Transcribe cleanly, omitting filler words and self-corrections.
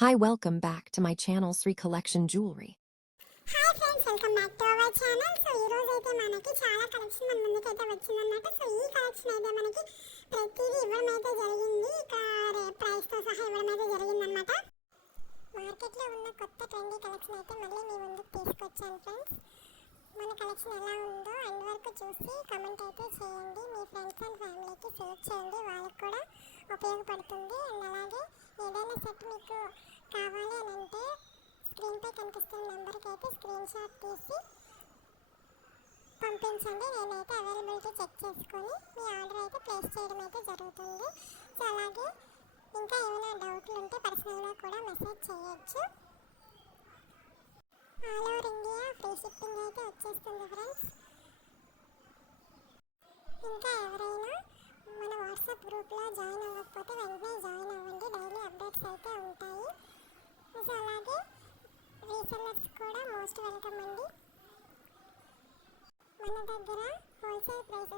Hi, welcome back to my channel Sri Collection Jewelry. Hi friends, welcome back to our channel. So ఈ రోజు అయితే మనకి చాలా collection మన ముందుకైతే వచ్చిందన్నమాట. సో ఈ కలెక్షన్ అయితే మనకి ప్రతిదీ ఇవ్వడం అయితే జరిగింది. ఇక్కడ ప్రైస్తో సహా ఇవ్వడం అయితే జరిగిందన్నమాట. మార్కెట్లో ఉన్న కొత్త ట్రెండీ కలెక్షన్ అయితే మళ్ళీ మీ ముందుకు తీసుకొచ్చాను ఫ్రెండ్స్. మన కలెక్షన్ ఎలా ఉందో అండ్ వరకు చూసి కమెంట్ అయితే చేయండి. మీ ఫ్రెండ్స్ అండ్ ఫ్యామిలీకి షేర్ చేయండి, వాళ్ళకి కూడా ఉపయోగపడుతుంది. అండ్ అలాగే ఏదైనా సెట్ మీకు కావాలి అని అంటే స్క్రీన్పై కనిపిస్తున్న నెంబర్కి అయితే స్క్రీన్ షాట్ తీసి పంపించండి. నేనైతే అవైలబిలిటీ చెక్ చేసుకొని మీ ఆర్డర్ అయితే ప్లేస్ చేయడం అయితే జరుగుతుంది. సో అలాగే ఇంకా ఏమైనా డౌట్లు ఉంటే పర్సనల్గా కూడా మెసేజ్ చేయొచ్చు. All over India free shipping అయితే వచ్చేస్తుంది ఫ్రెండ్స్. ఇంకా ఎవరైనా మన వాట్సాప్ గ్రూప్లో జాయిన్ అవ్వకపోతే వెంటనే జాయిన్ అవ్వండి. డైలీ అప్డేట్స్ అయితే ఉంటాయి. సో అలాగే రీసెల్లర్స్ కూడా మోస్ట్ వెల్కమ్ అండి. మన దగ్గర హోల్సేల్ ప్రైసెస్